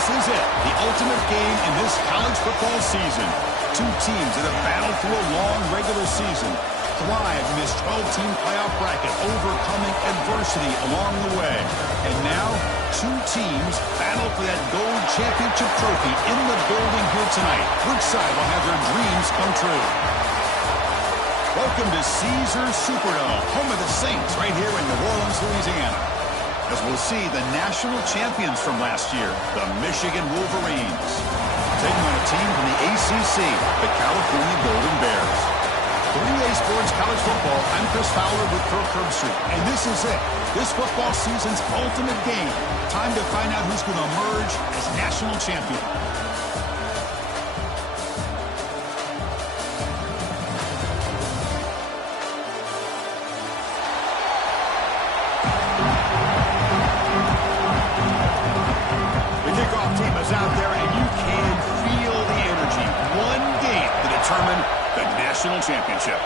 This is it, the ultimate game in this college football season. Two teams that have battled through a long regular season, thrived in this 12-team playoff bracket, overcoming adversity along the way. And now, two teams battle for that gold championship trophy in the building here tonight. Which side will have their dreams come true? Welcome to Caesars Superdome, home of the Saints, right here in New Orleans, Louisiana. As we'll see the national champions from last year, the Michigan Wolverines, taking on a team from the ACC, the California Golden Bears. 3A Sports College Football, I'm Chris Fowler with Kirk Herbstreit, and this is it. This football season's ultimate game. Time to find out who's going to emerge as national champion. Out there, and you can feel the energy. One game to determine the national championship.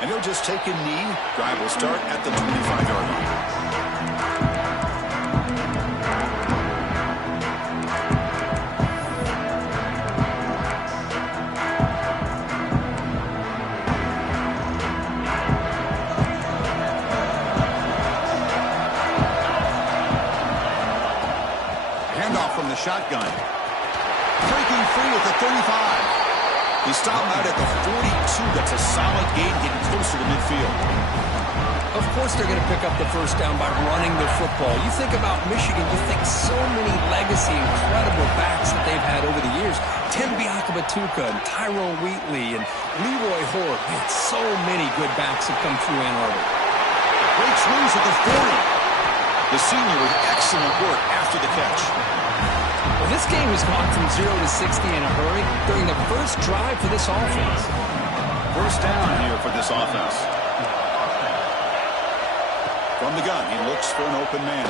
And he'll just take a knee. Drive will start at the 25-yard line. From the shotgun. Breaking free at the 35. He stopped out at the 42. That's a solid gain, getting closer to midfield. Of course they're going to pick up the first down by running the football. You think about Michigan, you think so many legacy, incredible backs that they've had over the years. Tim Biakabatuka and Tyrone Wheatley and Leroy Hoare. Man, so many good backs have come through Ann Arbor. Breaks loose at the 40. The senior with excellent work after the catch. Well, this game has gone from 0 to 60 in a hurry during the first drive for this offense. First down here for this offense. From the gun, he looks for an open man.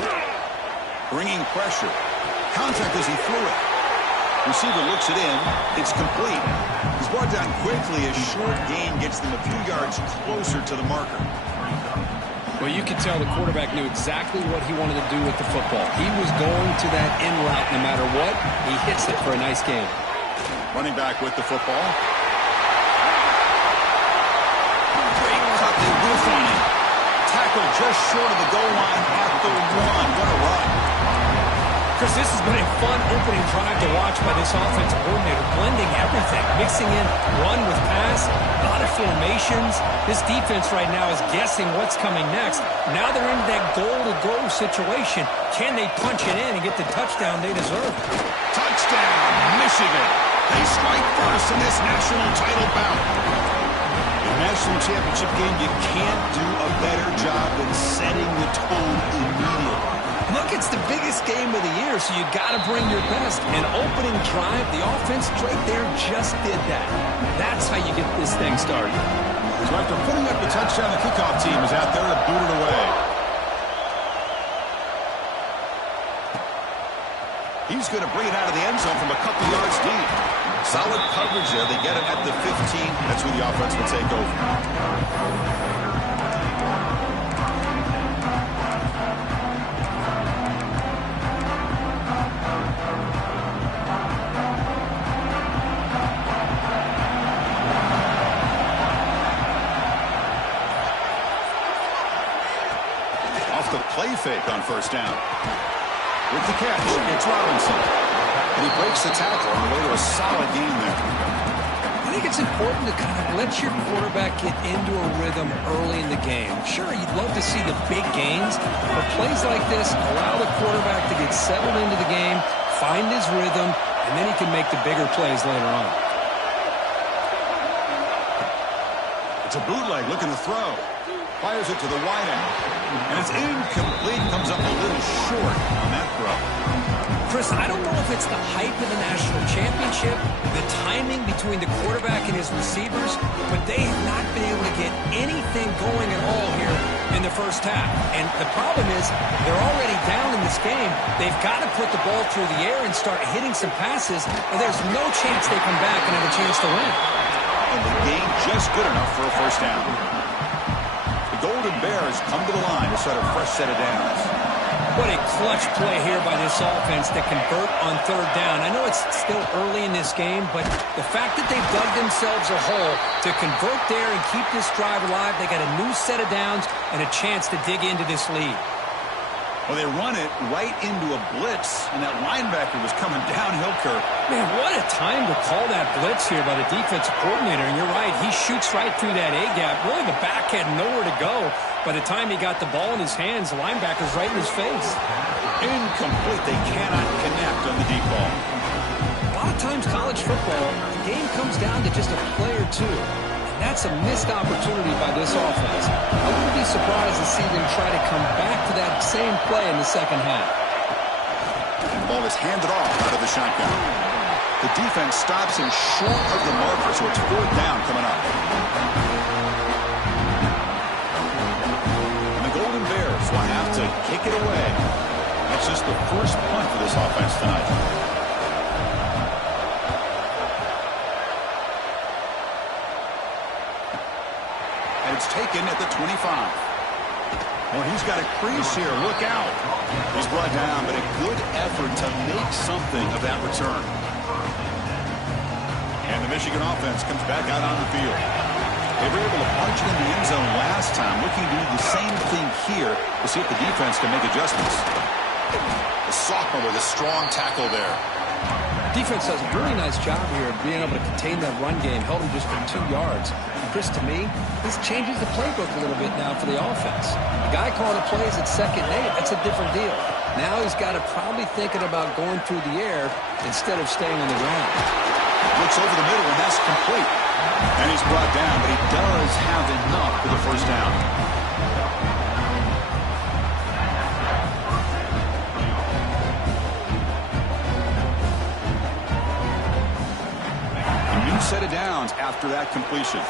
Bringing pressure. Contact as he threw it. Receiver looks it in. It's complete. He's brought down quickly. A short gain gets them a few yards closer to the marker. Well, you could tell the quarterback knew exactly what he wanted to do with the football. He was going to that in route no matter what. He hits it for a nice game. Running back with the football. Great cut. They whiff on him. Tackle just short of the goal line at the 1. What a run. Chris, this has been a fun opening drive to watch by this offensive coordinator, blending everything, mixing in run with pass, a lot of formations. This defense right now is guessing what's coming next. Now they're into that goal-to-go situation. Can they punch it in and get the touchdown they deserve? Touchdown, Michigan. They strike first in this national title bout. The national championship game, you can't do a better job than setting the tone immediately. Look, it's the biggest game of the year, so you got to bring your best. An opening drive, the offense right there just did that. That's how you get this thing started. So after putting up the touchdown, the kickoff team is out there to boot it away. He's going to bring it out of the end zone from a couple yards deep. Solid coverage there. They get it at the 15. That's where the offense will take over. The play fake on first down. With the catch, it's Robinson. And he breaks the tackle on the way to a solid gain there. I think it's important to kind of let your quarterback get into a rhythm early in the game. Sure, you'd love to see the big gains, but plays like this allow the quarterback to get settled into the game, find his rhythm, and then he can make the bigger plays later on. It's a bootleg looking to throw. Fires it to the wideout. And it's incomplete. Comes up a little short on that throw. Chris, I don't know if it's the hype of the national championship, the timing between the quarterback and his receivers, but they have not been able to get anything going at all here in the first half. And the problem is they're already down in this game. They've got to put the ball through the air and start hitting some passes, or there's no chance they come back and have a chance to win. And the game just good enough for a first down. The Golden Bears come to the line to set a fresh set of downs. What a clutch play here by this offense to convert on third down. I know it's still early in this game, but the fact that they've dug themselves a hole to convert there and keep this drive alive, they got a new set of downs and a chance to dig into this lead. Well, they run it right into a blitz, and that linebacker was coming downhill, Kirk. Man, what a time to call that blitz here by the defensive coordinator. And you're right, he shoots right through that A-gap. Really, the back had nowhere to go. By the time he got the ball in his hands, the linebacker's right in his face. Incomplete. They cannot connect on the deep ball. A lot of times college football, the game comes down to just a play or two. That's a missed opportunity by this offense. I wouldn't be surprised to see them try to come back to that same play in the second half. And the ball is handed off out of the shotgun. The defense stops him short of the marker, so it's fourth down coming up. And the Golden Bears will have to kick it away. That's just the first punt for this offense tonight. It's taken at the 25. Well, he's got a crease here. Look out. He's brought down, but a good effort to make something of that return. And the Michigan offense comes back out on the field. They were able to punch it in the end zone last time, looking to do the same thing here to see if the defense can make adjustments. The sophomore with a strong tackle there. Defense does a really nice job here of being able to contain that run game, held him just for 2 yards. Chris, to me, this changes the playbook a little bit now for the offense. The guy calling the plays at 2nd and 8, that's a different deal. Now he's got to probably thinking about going through the air instead of staying on the ground. Looks over the middle, and that's complete. And he's brought down, but he does have enough for the first down. A new set of downs after that completion.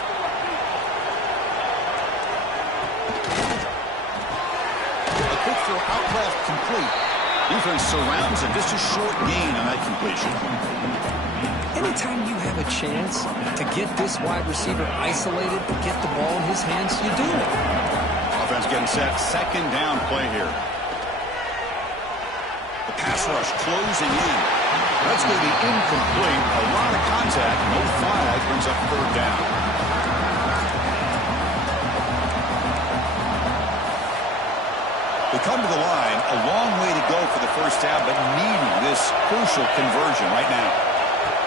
Out left, complete. Defense surrounds him. Just a short gain on that completion. Anytime you have a chance to get this wide receiver isolated, to get the ball in his hands, you do it. Offense getting set. Second down play here. The pass rush closing in. That's going to be incomplete. A lot of contact. No flag brings up third down. They come to the line, a long way to go for the first down, but needing this crucial conversion right now.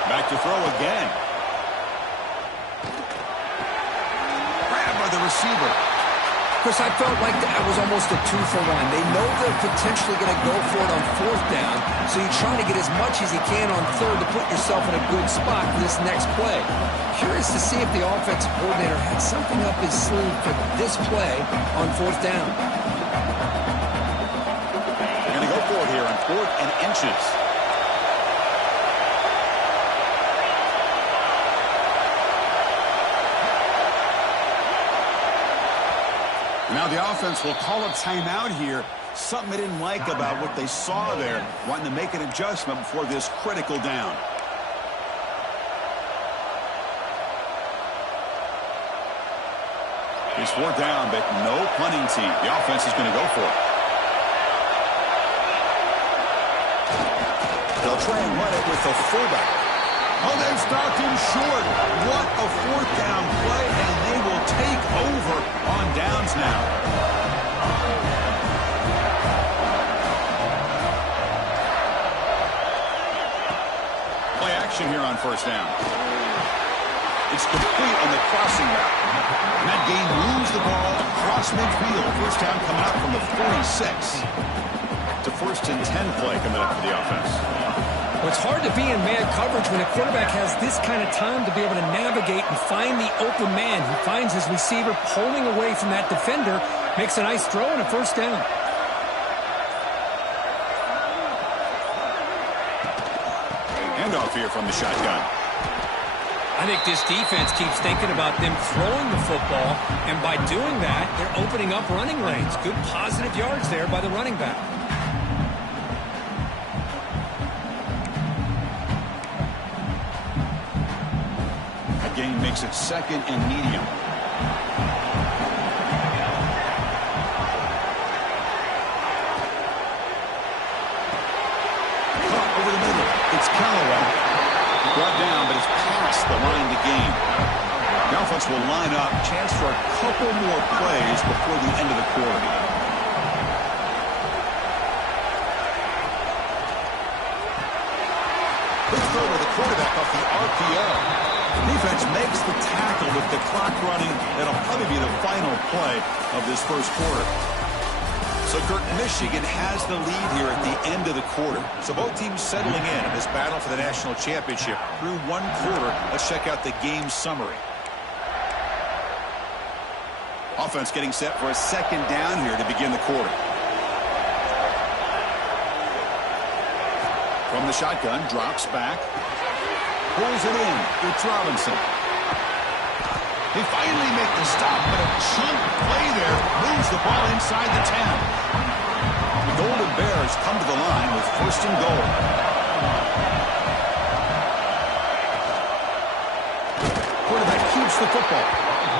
Back to throw again. Grabbed by the receiver. Chris, I felt like that was almost a 2-for-1. They know they're potentially going to go for it on fourth down, so you try to get as much as you can on third to put yourself in a good spot for this next play. Curious to see if the offensive coordinator had something up his sleeve for this play on fourth down. Here on 4th and inches. Now the offense will call a timeout here. Something they didn't like about what they saw there. Wanting to make an adjustment before this critical down. It's fourth down, but no punting team. The offense is going to go for it. They'll try and run it with the fullback. Oh, they've stopped him short. What a fourth down play, and they will take over on downs now. Play action here on first down. It's complete on the crossing route. And that gain moves the ball across midfield. First down coming up from the 46. To 1st and 10 play coming up for the offense. Well, it's hard to be in man coverage when a quarterback has this kind of time to be able to navigate and find the open man. He finds his receiver pulling away from that defender, makes a nice throw and a first down. Handoff here from the shotgun. I think this defense keeps thinking about them throwing the football, and by doing that, they're opening up running lanes. Good positive yards there by the running back. Gain makes it 2nd and medium. Callaway. Brought down, but it's past the line to gain. The offense will line up. Chance for a couple more plays before the end of the quarter. Quick throw to the quarterback off the RPO. The defense makes the tackle with the clock running. That'll probably be the final play of this first quarter. So, Kirk, Michigan has the lead here at the end of the quarter. So both teams settling in this battle for the national championship through one quarter. Let's check out the game summary. Offense getting set for a second down here to begin the quarter. From the shotgun, drops back. Pulls it in. It's Robinson. They finally make the stop, but a chunk play there moves the ball inside the 10. The Golden Bears come to the line with first and goal. Quarterback keeps the football.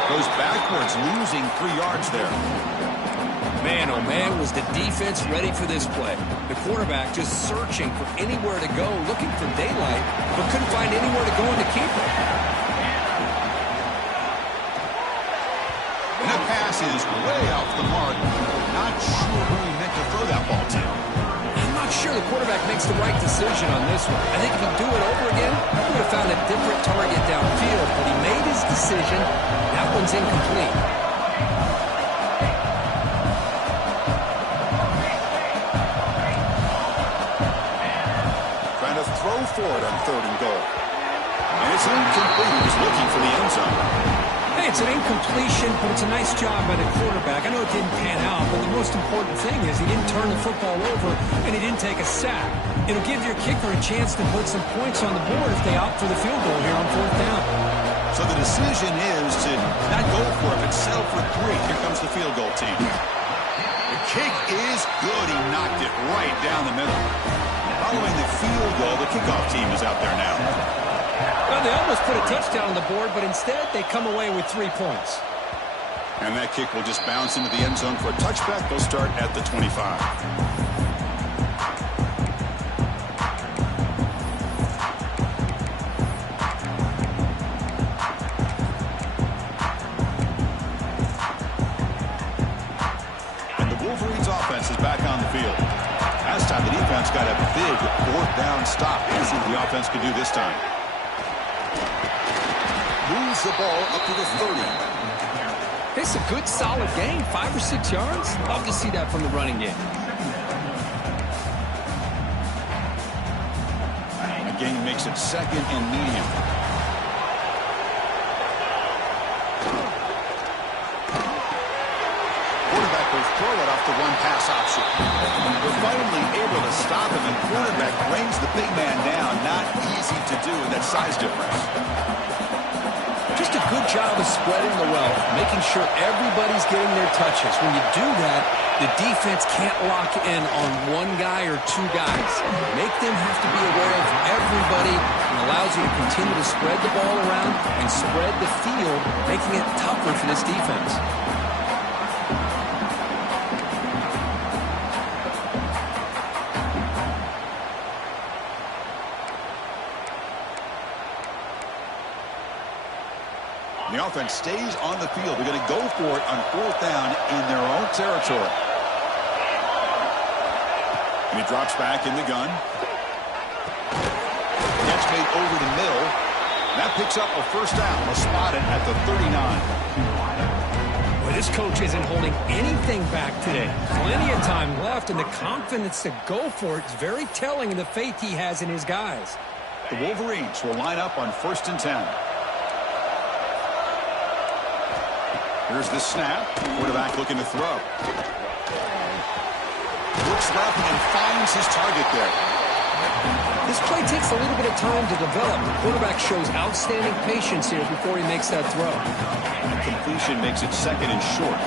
Goes backwards, losing 3 yards there. Man, oh man, was the defense ready for this play. The quarterback just searching for anywhere to go, looking for daylight, but couldn't find anywhere to go in the keeper. And that pass is way off the mark. Not sure who he meant to throw that ball to. I'm not sure the quarterback makes the right decision on this one. I think if he'd do it over again, he would have found a different target downfield, but he made his decision. That one's incomplete. Trying to throw for it on third and goal. And it's incomplete. He's looking for the end zone. Hey, it's an incompletion, but it's a nice job by the quarterback. I know it didn't pan out, but the most important thing is he didn't turn the football over and he didn't take a sack. It'll give your kicker a chance to put some points on the board if they opt for the field goal here on fourth down. So the decision is to not go for it, but settle for 3. Here comes the field goal team. The kick is good. He knocked it right down the middle. Following the field goal, the kickoff team is out there now. Well, they almost put a touchdown on the board, but instead they come away with 3 points. And that kick will just bounce into the end zone for a touchback. They'll start at the 25. And the Wolverines offense is back on the field. Last time the defense got a big fourth down stop. Let's see what the offense can do this time. Moves the ball up to the 30. It's a good, solid game. 5 or 6 yards. Love to see that from the running game. Again, makes it second and medium. Quarterback will throw it off the one-pass option. They're finally able to stop him, and quarterback brings the big man down. Not easy to do with that size difference. Just a good job of spreading the wealth, making sure everybody's getting their touches. When you do that, the defense can't lock in on one guy or 2 guys. Make them have to be aware of everybody and allows you to continue to spread the ball around and spread the field, making it tougher for this defense. The offense stays on the field. They're going to go for it on fourth down in their own territory. And he drops back in the gun. Gets made over the middle. That picks up a first down. They'll spot it at the 39. Well, this coach isn't holding anything back today. Plenty of time left, and the confidence to go for it is very telling in the faith he has in his guys. The Wolverines will line up on first and 10. Here's the snap. Quarterback looking to throw. Looks left and finds his target there. This play takes a little bit of time to develop. The quarterback shows outstanding patience here before he makes that throw. And completion makes it second and short.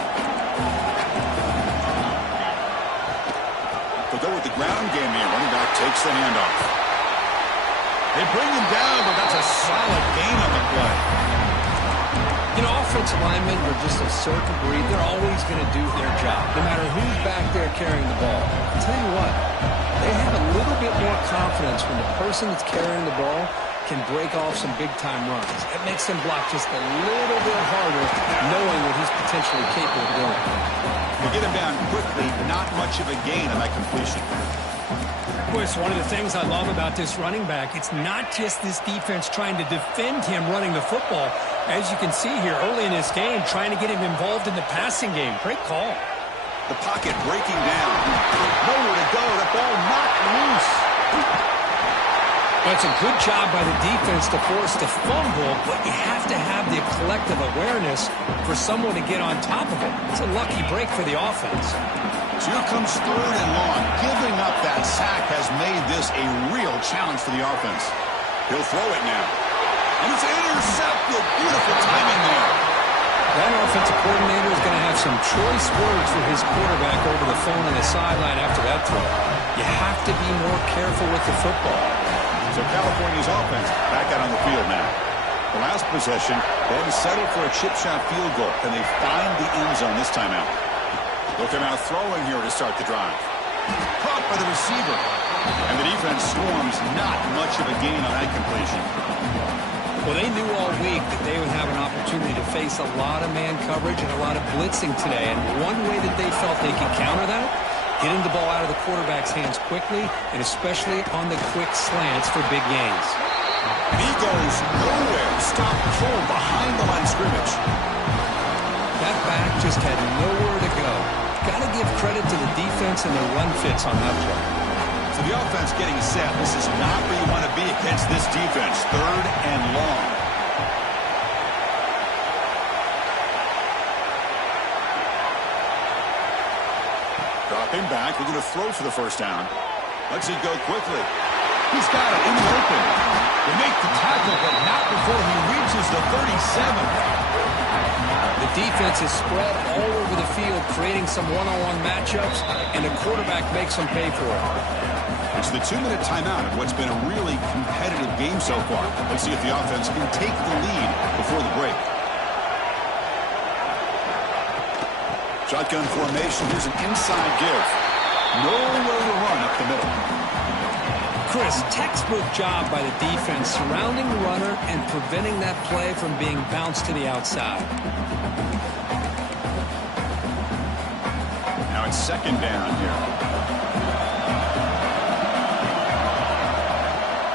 They'll go with the ground game here. Running back takes the handoff. They bring him down, but that's a solid gain on the play. You know, offensive linemen are just a certain breed. They're always going to do their job. No matter who's back there carrying the ball. I'll tell you what, they have a little bit more confidence when the person that's carrying the ball can break off some big-time runs. It makes them block just a little bit harder, knowing what he's potentially capable of doing. You get him down quickly, not much of a gain on that completion. Chris, one of the things I love about this running back, it's not just this defense trying to defend him running the football. As you can see here early in this game, trying to get him involved in the passing game. Great call. The pocket breaking down. Nowhere to go. The ball knocked loose. That's a good job by the defense to force the fumble, but you have to have the collective awareness for someone to get on top of it. It's a lucky break for the offense. So here comes 3rd and long. Giving up that sack has made this a real challenge for the offense. He'll throw it now. And it's intercepted. Beautiful timing there. That offensive coordinator is going to have some choice words for his quarterback over the phone on the sideline after that throw. You have to be more careful with the football. So California's offense back out on the field now. The last possession, they had to settle for a chip shot field goal. Can they find the end zone this time out? Looking out throwing here to start the drive. Caught by the receiver. And the defense storms not much of a gain on that completion. Well, they knew all week that they would have an opportunity to face a lot of man coverage and a lot of blitzing today. And one way that they felt they could counter that, getting the ball out of the quarterback's hands quickly, and especially on the quick slants for big gains. He goes nowhere. Stop full behind the line of scrimmage. That back just had nowhere to go. Got to give credit to the defense and their run fits on that play. So the offense getting set. This is not where you want to be against this defense. 3rd and long. Dropping back, looking to throw for the first down. Let's it go quickly. He's got it in the open. They make the tackle, but not before he reaches the 37. The defense is spread all over the field, creating some one-on-one matchups, and the quarterback makes them pay for it. It's the 2-minute timeout of what's been a really competitive game so far. Let's see if the offense can take the lead before the break. Shotgun formation. Here's an inside give. Nowhere to run up the middle. Chris, textbook job by the defense surrounding the runner and preventing that play from being bounced to the outside. Now it's 2nd down here.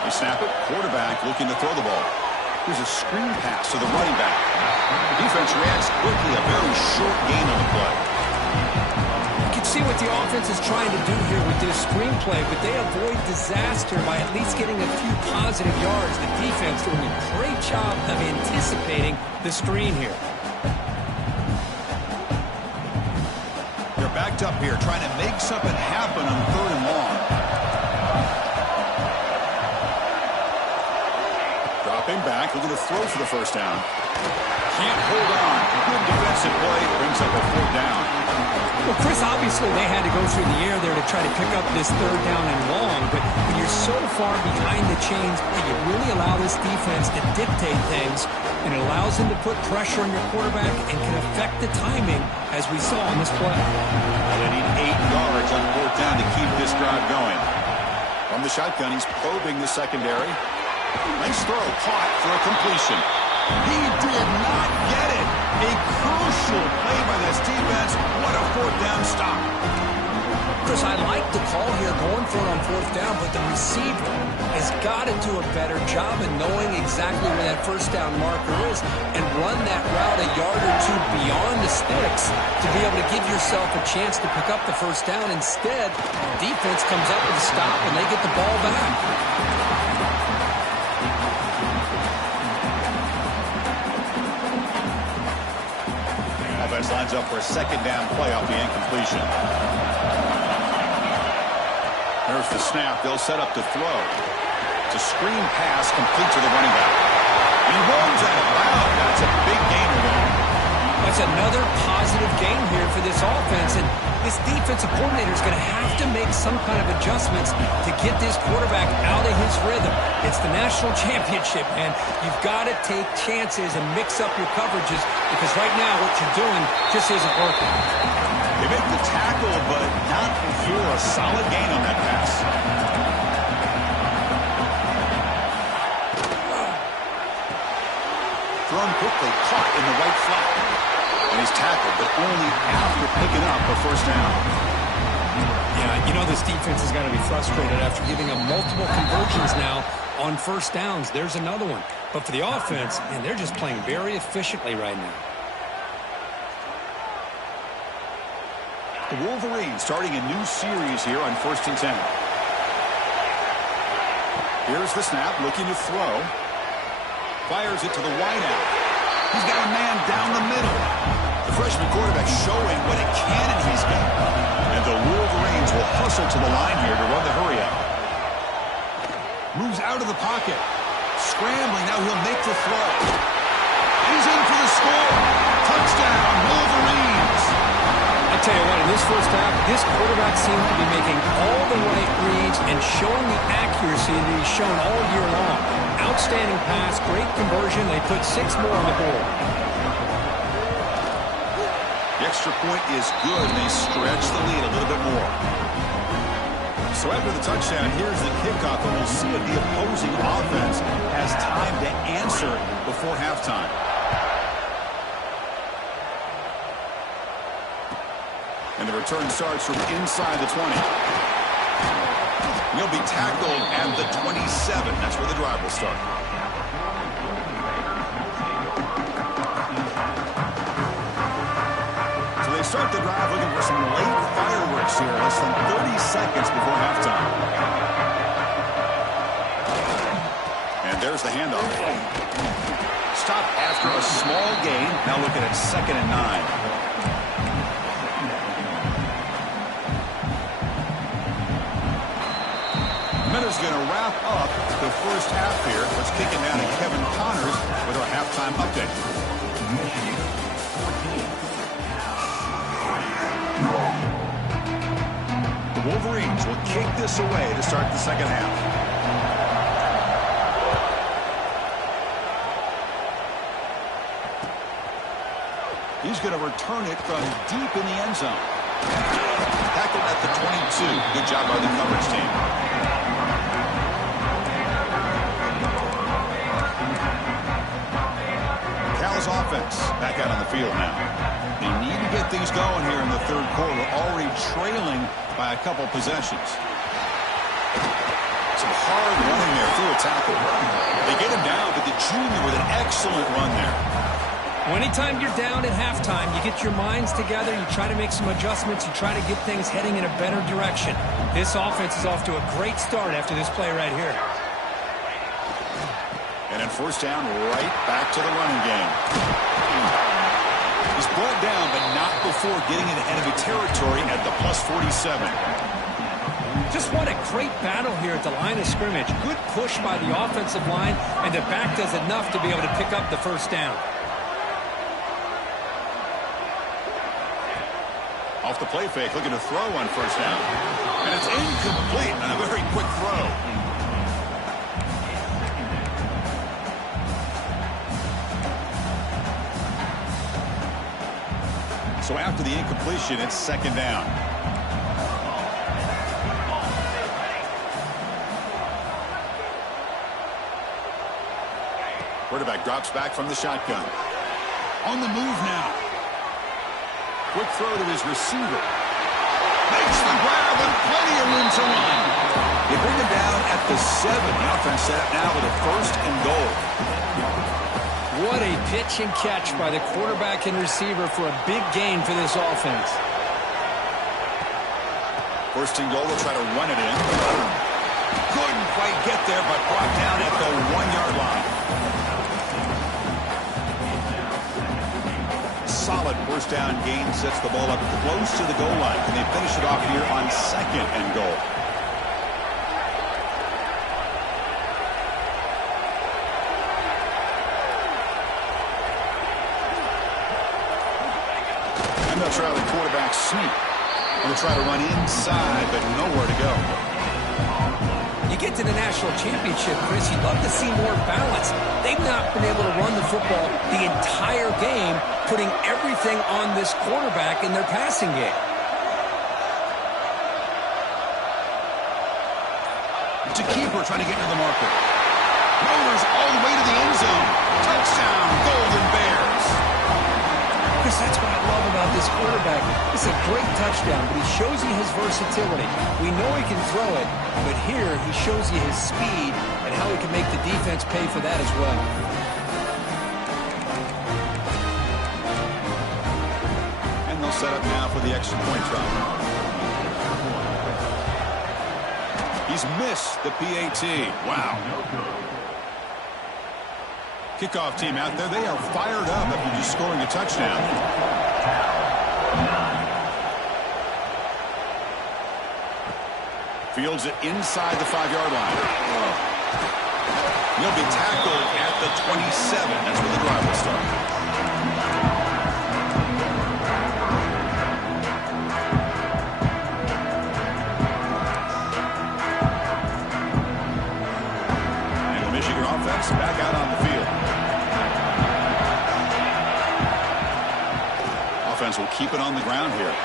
They snap it. Quarterback looking to throw the ball. Here's a screen pass to the running back. The defense reacts quickly. A very short gain on the play. See what the offense is trying to do here with this screenplay, but they avoid disaster by at least getting a few positive yards. The defense doing a great job of anticipating the screen here. They're backed up here, trying to make something happen on 3rd and long. Dropping back, looking to throw for the first down. Can't hold on. Good defensive play. Brings up a 4th down. Well, Chris, obviously they had to go through the air there to try to pick up this 3rd down and long, but when you're so far behind the chains, you really allow this defense to dictate things, and it allows them to put pressure on your quarterback and can affect the timing, as we saw on this play. Well, they need 8 yards on 4th down to keep this drive going. From the shotgun, he's probing the secondary. Nice throw, caught for a completion. He did not get it. A crucial play by this defense. What a 4th down stop. Chris, I like the call here going for it on 4th down, but the receiver has got to do a better job of knowing exactly where that 1st down marker is and run that route a yard or two beyond the sticks to be able to give yourself a chance to pick up the 1st down. Instead, defense comes up with a stop and they get the ball back. Lines up for a 2nd down play off the incompletion. There's the snap. They'll set up to throw. It's a screen pass complete to the running back. He runs out of bounds. That's a big gainer there. That's another positive gain here for this offense, and this defensive coordinator is going to have to make some kind of adjustments to get this quarterback out of his rhythm. It's the national championship, man. You've got to take chances and mix up your coverages because right now what you're doing just isn't working. They make the tackle, but not for a solid gain on that pass. Thrown quickly, caught in the right flat. And he's tackled, but only after picking up a first down. Yeah, you know this defense has got to be frustrated after giving them multiple conversions now on first downs. There's another one. But for the offense, man, they're just playing very efficiently right now. The Wolverines starting a new series here on 1st and 10. Here's the snap, looking to throw. Fires it to the wideout. He's got a man down the middle. The freshman quarterback showing what a cannon he's got. And the Wolverines will hustle to the line here to run the hurry up. Moves out of the pocket. Scrambling, now he'll make the throw. He's in for the score. Touchdown, Wolverines. I tell you what, in this first half, this quarterback seemed to be making all the right reads and showing the accuracy that he's shown all year long. Outstanding pass, great conversion. They put 6 more on the board. The extra point is good. They stretch the lead a little bit more. So after the touchdown, here's the kickoff, and we'll see if the opposing offense has time to answer before halftime. And the return starts from inside the 20. He'll be tackled at the 27. That's where the drive will start. So they start the drive looking for some late fireworks here, less than 30 seconds before halftime. And there's the handoff. Stop after a small gain. Now looking at 2nd and 9. Minutes going to wrap up the first half here. Let's kick it down to Kevin Connors with our halftime update. The Wolverines will kick this away to start the second half. He's going to return it from deep in the end zone. Tackled at the 22. Good job by the coverage team. Cal's offense back out on the field now. They need to get things going here in the third quarter, already trailing by a couple possessions. Some hard running there through a tackle. They get him down, but the junior with an excellent run there. Well, anytime you're down at halftime, you get your minds together, you try to make some adjustments, you try to get things heading in a better direction. This offense is off to a great start after this play right here. And then first down, right back to the running game. He's brought down, but not before getting into enemy territory at the plus 47. Just what a great battle here at the line of scrimmage. Good push by the offensive line, and the back does enough to be able to pick up the first down. Off the play fake, looking to throw on first down. And it's incomplete on a very quick throw. So after the incompletion, it's second down. Quarterback drops back from the shotgun. On the move now. Quick throw to his receiver. Makes the grab and plenty of room to run. They bring him down at the 7. The offense set up now with a 1st and goal. What a pitch and catch by the quarterback and receiver for a big gain for this offense. 1st and goal, they'll try to run it in. Couldn't quite get there, but brought down at the 1-yard line. Solid 1st down gain sets the ball up close to the goal line. Can they finish it off here on 2nd and goal? And they'll try the quarterback sneak. They'll try to run inside, but nowhere to go. You get to the national championship, Chris, you'd love to see more balance. They've not been able to run the football the entire game, putting everything on this quarterback in their passing game. To keeper trying to get into the marker. Motors all the way to the end zone. Touchdown, Golden Bears. Chris, that's what I love about this quarterback. It's a great touchdown, but he shows you his versatility. We know he can throw it, but here he shows you his speed and how he can make the defense pay for that as well. And they'll set up now for the extra point try. He's missed the PAT. Wow. Kickoff team out there, they are fired up after just scoring a touchdown. Fields it inside the 5-yard line. He'll be tackled at the 27. That's where the drive will start. And the Michigan offense back out on the field. Offense will keep it on the ground here.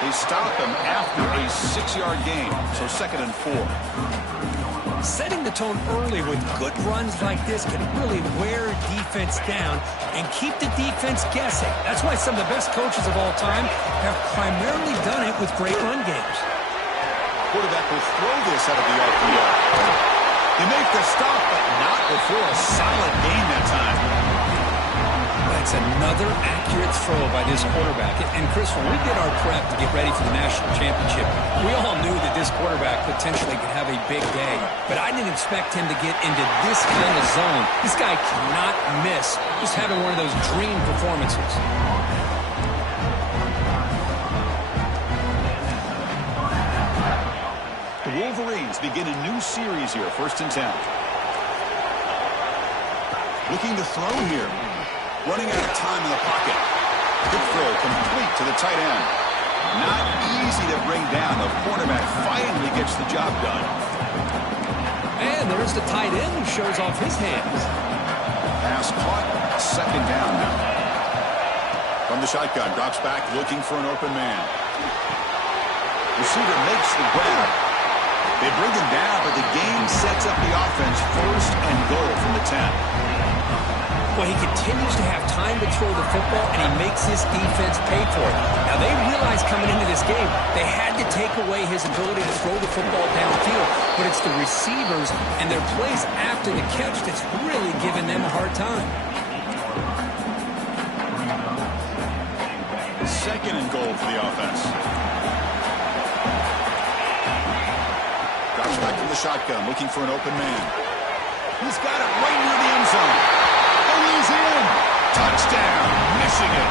They stop him after a 6-yard gain, so 2nd and 4. Setting the tone early with good runs like this can really wear defense down and keep the defense guessing. That's why some of the best coaches of all time have primarily done it with great run games. Quarterback will throw this out of the RPO. They make the stop, but not before a solid gain that time. That's another accurate throw by this quarterback. And, Chris, when we did our prep to get ready for the national championship, we all knew that this quarterback potentially could have a big day. But I didn't expect him to get into this kind of zone. This guy cannot miss. Just having one of those dream performances. The Wolverines begin a new series here, 1st and 10. Looking to throw here. Running out of time in the pocket. Good throw, complete to the tight end. Not easy to bring down. The quarterback finally gets the job done. And there's the tight end who shows off his hands. Pass caught. 2nd down now. From the shotgun, drops back looking for an open man. Receiver makes the grab. They bring him down, but the game sets up the offense 1st and goal from the 10. Well, he continues to have time to throw the football, and he makes his defense pay for it. Now, they realized coming into this game they had to take away his ability to throw the football downfield, but it's the receivers and their plays after the catch that's really giving them a hard time. 2nd and goal for the offense. Drops back from the shotgun, looking for an open man. He's got it right near the end zone. He's in. Touchdown, Michigan.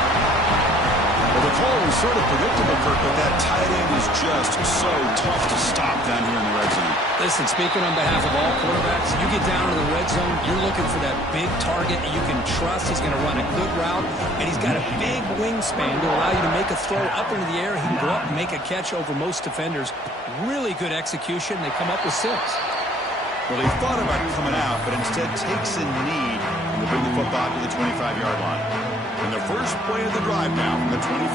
Well, the call was sort of predictable, Kirk, but that tight end is just so tough to stop down here in the red zone. Listen, speaking on behalf of all quarterbacks, you get down to the red zone, you're looking for that big target that you can trust. He's going to run a good route, and he's got a big wingspan to allow you to make a throw up into the air. He can go up and make a catch over most defenders. Really good execution. They come up with 6. Well, he thought about coming out, but instead takes a knee to bring the football to the 25-yard line. And the first play of the drive now from the 25.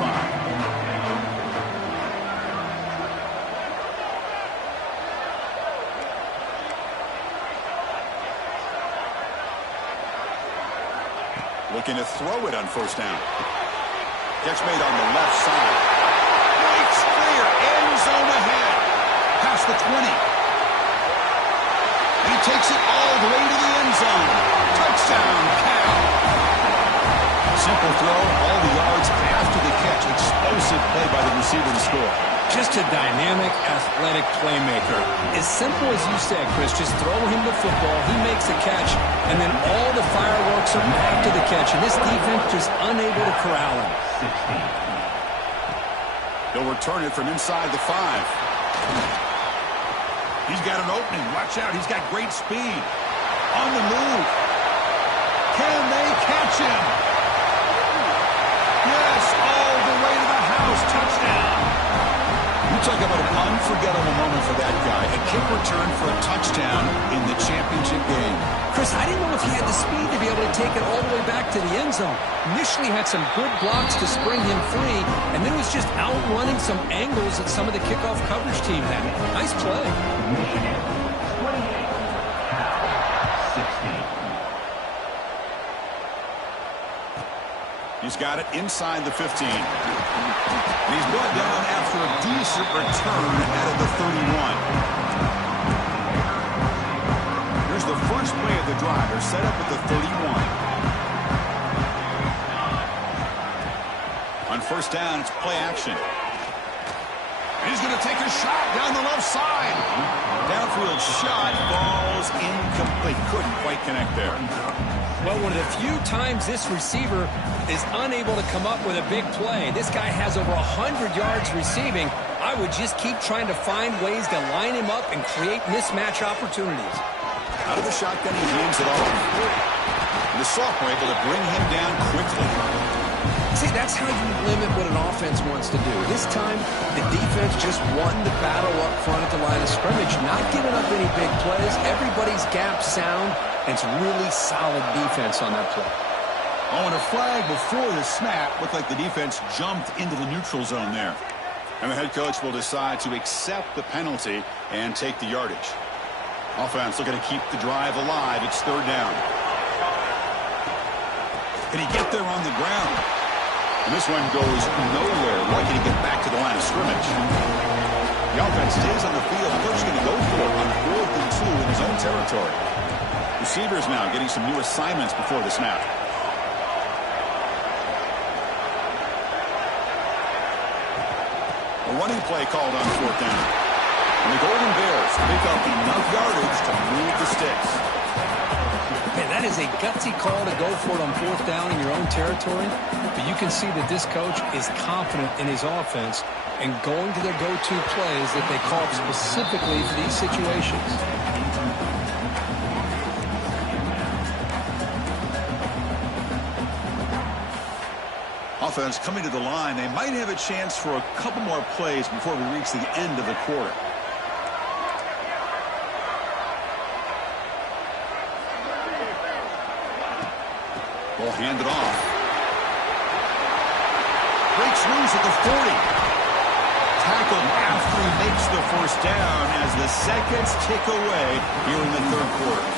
Looking to throw it on 1st down. Catch made on the left side. Breaks clear, end zone ahead. Past the 20. He takes it all the way to the end zone. Touchdown, Cal. Simple throw, all the yards after the catch. Explosive play by the receiver to score. Just a dynamic, athletic playmaker. As simple as you said, Chris, just throw him the football, he makes a catch, and then all the fireworks are after the catch. And this defense just unable to corral him. They'll return it from inside the 5. He's got an opening. Watch out. He's got great speed. On the move. Can they catch him? Yes, all the way to the house. Touchdown. Talk about an unforgettable moment for that guy. A kick return for a touchdown in the championship game. Chris, I didn't know if he had the speed to be able to take it all the way back to the end zone. Initially had some good blocks to spring him free, and then was just outrunning some angles that some of the kickoff coverage team had. Nice play. Michigan, 28, Cal, 16. He's got it inside the 15. And he's brought down after a decent return out of the 31. Here's the first play of the drive. They're set up at the 31. On first down, it's play action. And he's going to take a shot down the left side. Downfield shot falls incomplete. Couldn't quite connect there. Well, one of the few times this receiver is unable to come up with a big play. This guy has over 100 yards receiving. I would just keep trying to find ways to line him up and create mismatch opportunities. Out of the shotgun, he hands it off. And the sophomore able to bring him down quickly. See, that's how you limit what an offense wants to do. This time, the defense just won the battle up front at the line of scrimmage, not giving up any big plays. Everybody's gap sound, and it's really solid defense on that play. Oh, and a flag before the snap. Looked like the defense jumped into the neutral zone there. And the head coach will decide to accept the penalty and take the yardage. Offense looking to keep the drive alive. It's third down. Can he get there on the ground? And this one goes nowhere. Lucky to get back to the line of scrimmage. The offense stays on the field. The coach is going to go for it on 4th and 2 in his own territory. Receivers now getting some new assignments before the snap. A running play called on 4th down. And the Golden Bears pick up enough yardage to move the sticks. Man, that is a gutsy call to go for it on 4th down in your own territory. But you can see that this coach is confident in his offense and going to their go-to plays that they call specifically for these situations. Offense coming to the line. They might have a chance for a couple more plays before we reach the end of the quarter. Ball handed off. Breaks loose at the 40. Tackled after he makes the first down as the seconds tick away here in the third quarter.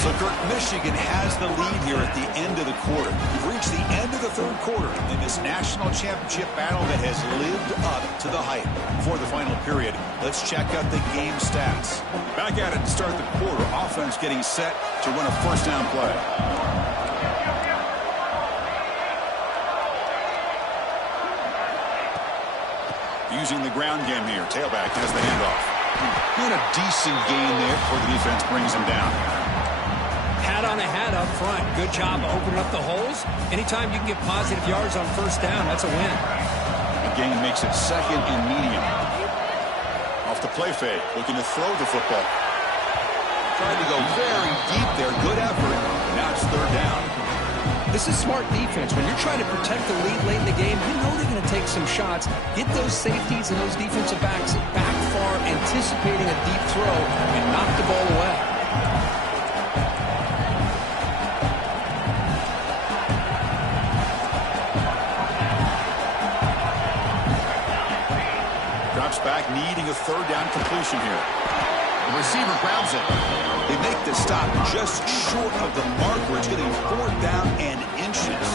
So, Kirk, Michigan has the lead here at the end of the quarter. We've reached the end of the third quarter in this national championship battle that has lived up to the hype. Before the final period, let's check out the game stats. Back at it to start the quarter. Offense getting set to run a first down play. Using the ground game here. Tailback has the handoff. And a decent gain there before the defense brings him down. Hat on a hat up front. Good job opening up the holes. Anytime you can get positive yards on first down, that's a win. The gain makes it second and medium. Off the play fake. Looking to throw the football. Tried to go very deep there. Good effort. Now it's third down. This is smart defense. When you're trying to protect the lead late in the game, you know they're going to take some shots. Get those safeties and those defensive backs back far, anticipating a deep throw, and knock the ball away. Drops back, needing a third down completion here. The receiver grabs it. They make the stop just short of the mark where it's getting 4th down and inches.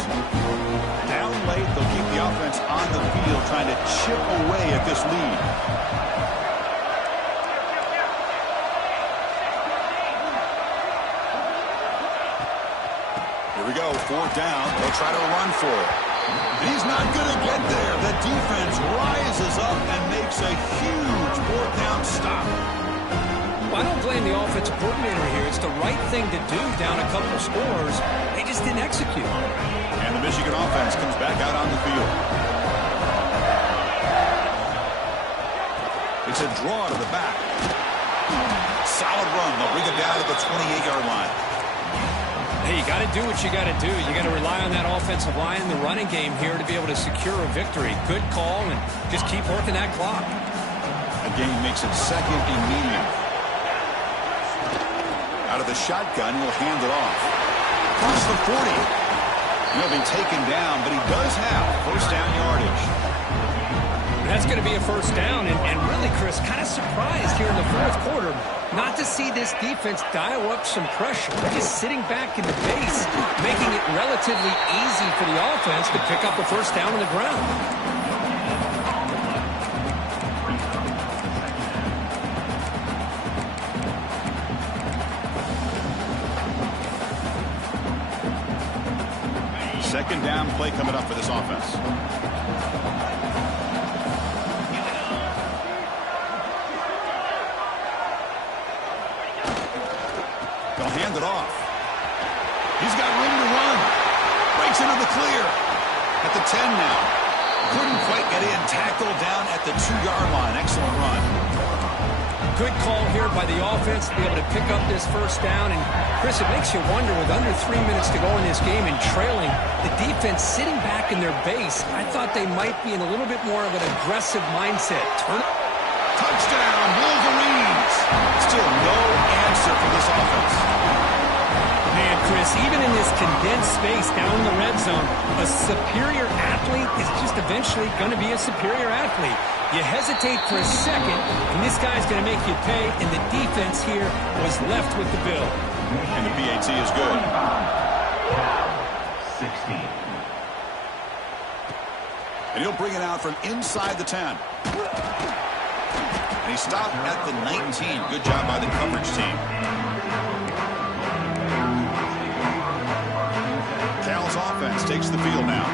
Down late, they'll keep the offense on the field trying to chip away at this lead. Here we go, 4th down. They'll try to run for it. He's not going to get there. The defense rises up and makes a huge 4th down stop. I don't blame the offensive coordinator here. It's the right thing to do down a couple of scores. They just didn't execute. And the Michigan offense comes back out on the field. It's a draw to the back. Solid run. They'll bring it down to the 28-yard line. Hey, you got to do what you got to do. You got to rely on that offensive line in the running game here to be able to secure a victory. Good call, and just keep working that clock. A game makes it second and medium. Out of the shotgun, he'll hand it off. Across the 40. He'll be taken down, but he does have first down yardage. That's going to be a first down, and really, Chris, kind of surprised here in the fourth quarter not to see this defense dial up some pressure. They're just sitting back in the base, making it relatively easy for the offense to pick up a first down on the ground. Second down play coming up for this offense. They'll hand it off. He's got room to run. Breaks into the clear. At the 10 now. Couldn't quite get in. Tackled down at the 2-yard line. Excellent run. Good call here by the offense to be able to pick up this first down. And, Chris, it makes you wonder, with under 3 minutes to go in this game and trailing, the defense sitting back in their base, I thought they might be in a little bit more of an aggressive mindset. Touchdown, Wolverines! Still no answer for this offense. Man, Chris, even in this condensed space down in the red zone, a superior athlete is just eventually going to be a superior athlete. You hesitate for a second, and this guy's going to make you pay, and the defense here was left with the bill. And the PAT is good. 16. And he'll bring it out from inside the 10. And he stopped at the 19. Good job by the coverage team. Cal's offense takes the field now.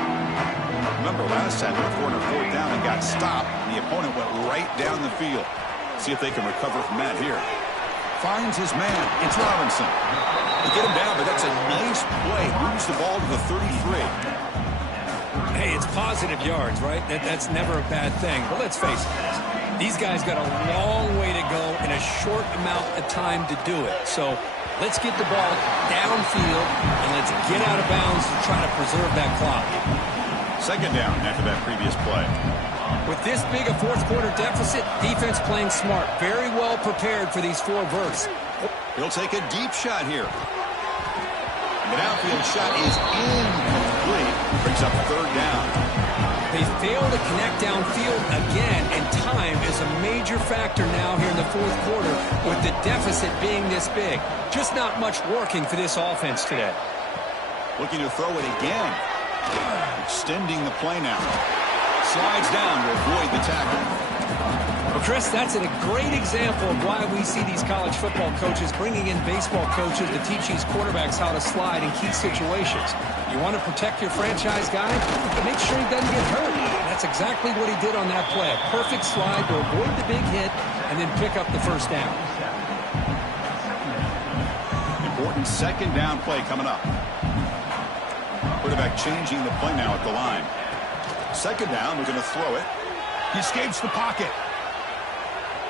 Remember last time they were for fourth down and got stopped. The opponent went right down the field. See if they can recover from that here. Finds his man. It's Robinson. They get him down, but that's a nice play. Moves the ball to the 33. Hey, it's positive yards, right? That's never a bad thing. But let's face it, these guys got a long way to go in a short amount of time to do it. So let's get the ball downfield, and let's get out of bounds to try to preserve that clock. Second down after that previous play. With this big a fourth quarter deficit, defense playing smart. Very well prepared for these 4 verts. He'll take a deep shot here. The downfield shot is incomplete. Brings up third down. They fail to connect downfield again, and time is a major factor now here in the fourth quarter with the deficit being this big. Just not much working for this offense today. Looking to throw it again. Extending the play now. Slides down to avoid the tackle. Well, Chris, that's a great example of why we see these college football coaches bringing in baseball coaches to teach these quarterbacks how to slide in key situations. You want to protect your franchise guy, but make sure he doesn't get hurt. That's exactly what he did on that play. A perfect slide to avoid the big hit and then pick up the first down. Important second down play coming up. Quarterback changing the play now at the line. Second down, we're going to throw it. He escapes the pocket.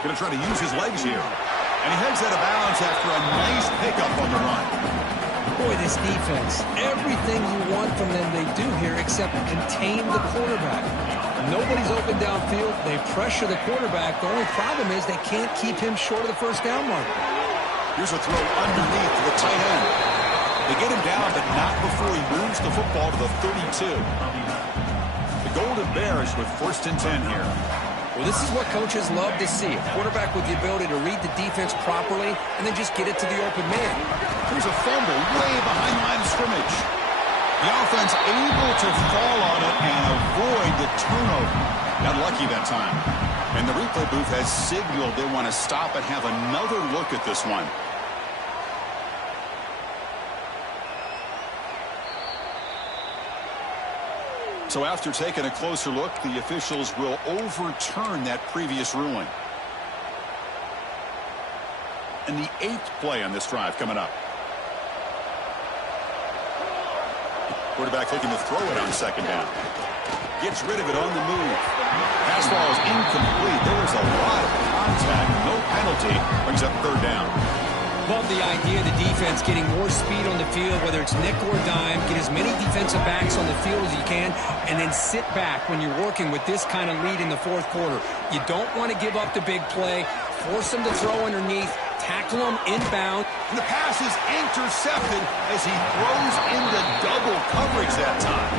Going to try to use his legs here. And he heads out of bounds after a nice pickup on the run. Boy, this defense, everything you want from them they do here except contain the quarterback. Nobody's open downfield. They pressure the quarterback. The only problem is they can't keep him short of the first down mark. Here's a throw underneath to the tight end. They get him down, but not before he moves the football to the 32. The Golden Bears with first and 10 here. Well, this is what coaches love to see. A quarterback with the ability to read the defense properly and then just get it to the open man. Here's a fumble way behind the line of scrimmage. The offense able to fall on it and avoid the turnover. Got lucky that time. And the replay booth has signaled they want to stop and have another look at this one. So after taking a closer look, the officials will overturn that previous ruling. And the 8th play on this drive coming up. Quarterback looking to throw it on second down. Gets rid of it on the move. Pass ball is incomplete. There was a lot of contact. No penalty. Brings up third down. Love the idea of the defense getting more speed on the field, whether it's nickel or dime, get as many defensive backs on the field as you can, and then sit back when you're working with this kind of lead in the fourth quarter. You don't want to give up the big play, force them to throw underneath, tackle them inbound. And the pass is intercepted as he throws into double coverage that time.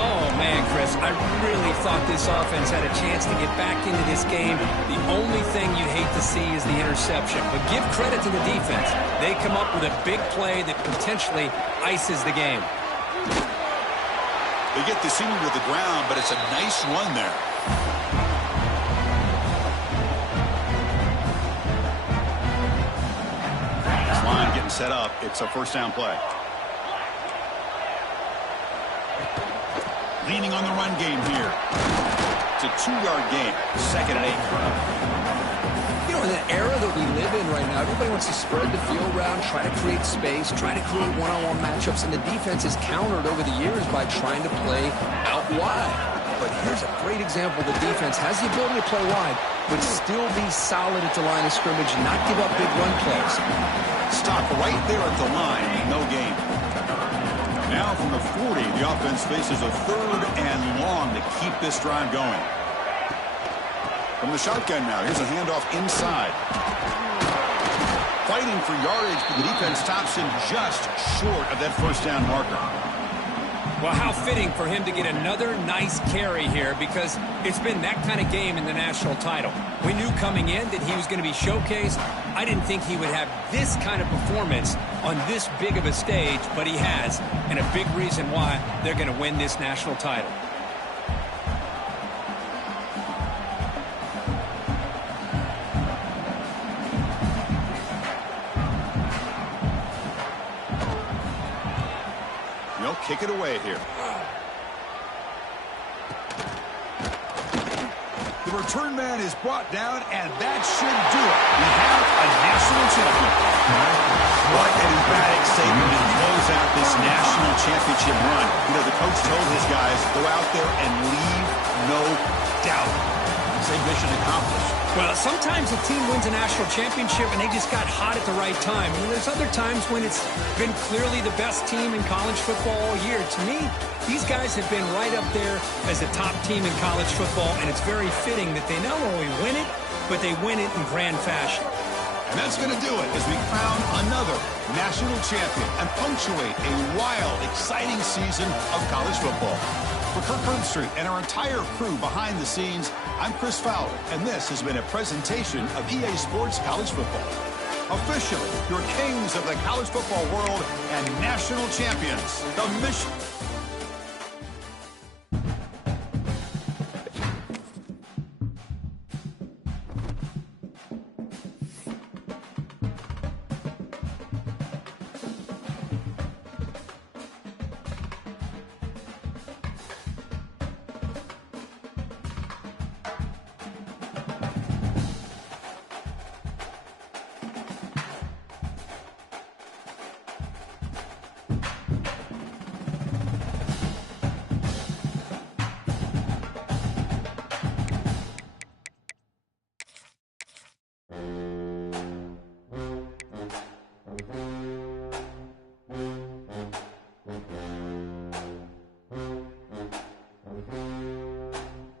Oh, man, Chris, I really thought this offense had a chance to get back into this game. The only thing you'd hate to see is the interception. But give credit to the defense. They come up with a big play that potentially ices the game. They get the senior to the ground, but it's a nice run there. This line getting set up. It's a first down play. Leaning on the run game here. It's a 2-yard gain. 2nd and 8 for him. You know, in the era that we live in right now, everybody wants to spread the field around, try to create space, try to create one-on-one matchups, and the defense is countered over the years by trying to play out wide. But here's a great example. The defense has the ability to play wide, but still be solid at the line of scrimmage, not give up big run plays. Stop right there at the line. No gain. Now from the 40, the offense faces a 3rd and long to keep this drive going. From the shotgun now, here's a handoff inside. Fighting for yardage, but the defense stops him just short of that first down marker. Well, how fitting for him to get another nice carry here, because it's been that kind of game in the national title. We knew coming in that he was going to be showcased. I didn't think he would have this kind of performance on this big of a stage, but he has, and a big reason why they're going to win this national title. They'll kick it away here. The return man is brought down, and that should do it. We have a national champion. What an emphatic statement to close out this national championship run. You know, the coach told his guys, go out there and leave no doubt. Say mission accomplished. Well, sometimes a team wins a national championship and they just got hot at the right time. And there's other times when it's been clearly the best team in college football all year. To me, these guys have been right up there as a top team in college football, and it's very fitting that they not only win it, but they win it in grand fashion. And that's going to do it as we crown another national champion and punctuate a wild, exciting season of college football. For Kirk Herbstreit and our entire crew behind the scenes, I'm Chris Fowler, and this has been a presentation of EA Sports College Football. Officially, your kings of the college football world and national champions, the mission.